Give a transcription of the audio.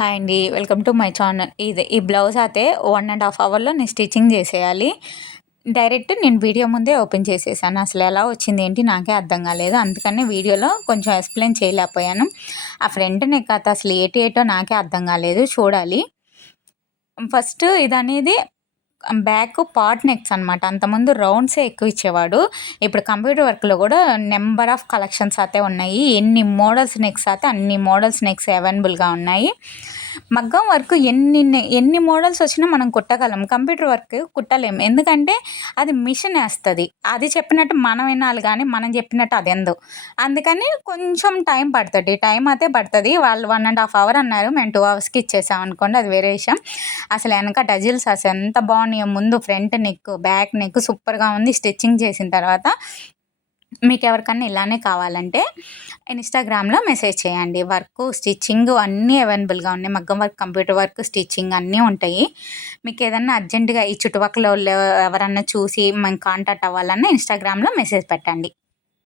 Hi అండి welcome to my channel. ఇది ఈ బ్లౌజ్ అయితే వన్ అండ్ హాఫ్ అవర్లో నేను స్టిచ్చింగ్ చేసేయాలి. డైరెక్ట్ నేను వీడియో ముందే ఓపెన్ చేసేసాను. అసలు ఎలా వచ్చింది ఏంటి నాకే అర్థం కాలేదు. అందుకని వీడియోలో కొంచెం ఎక్స్ప్లెయిన్ చేయలేకపోయాను. ఆ ఫ్రెండ్ నెక్ అసలు ఏటి ఏటో నాకే అర్థం కాలేదు. చూడాలి. ఫస్ట్ ఇది అనేది బ్యాక్ పాట్ నెక్స్ అనమాట అంతకుముందు రౌండ్సే ఎక్కువ ఇచ్చేవాడు ఇప్పుడు కంప్యూటర్ వర్క్లో కూడా నెంబర్ ఆఫ్ కలెక్షన్స్ అయితే ఉన్నాయి. ఎన్ని మోడల్స్ నెక్స్ అయితే అన్ని మోడల్స్ నెక్స్ అవైలబుల్గా ఉన్నాయి. మగ్గం వర్క్ ఎన్ని ఎన్ని మోడల్స్ వచ్చినా మనం కుట్టగలం. Computer work కుట్టలేం. ఎందుకంటే అది మిషన్ వేస్తుంది. అది చెప్పినట్టు మనం వినాలి కానీ మనం చెప్పినట్టు అది ఎందు. అందుకని కొంచెం టైం పడుతుంది. టైం అయితే పడుతుంది. వాళ్ళు వన్ అండ్ హాఫ్ అవర్ అన్నారు. మేము టూ అవర్స్కి ఇచ్చేసాం అనుకోండి. అది వేరే విషయం. అసలు వెనక డజిల్స్ అసలు ఎంత బాగున్నాయో. ముందు ఫ్రంట్ నెక్ బ్యాక్ నెక్ సూపర్గా ఉంది. స్టిచ్చింగ్ చేసిన తర్వాత మీకు ఎవరికన్నా ఇలానే కావాలంటే ఇన్స్టాగ్రామ్లో మెసేజ్ చేయండి. వర్క్ స్టిచ్చింగ్ అన్నీ అవైలబుల్గా ఉన్నాయి. మగ్గం వర్క్ కంప్యూటర్ వర్క్ స్టిచ్చింగ్ అన్నీ ఉంటాయి. మీకు ఏదన్నా అర్జెంటుగా ఈ చుట్టుపక్కల వాళ్ళు ఎవరన్నా చూసి మేము కాంటాక్ట్ అవ్వాలన్నా ఇన్స్టాగ్రామ్లో మెసేజ్ పెట్టండి.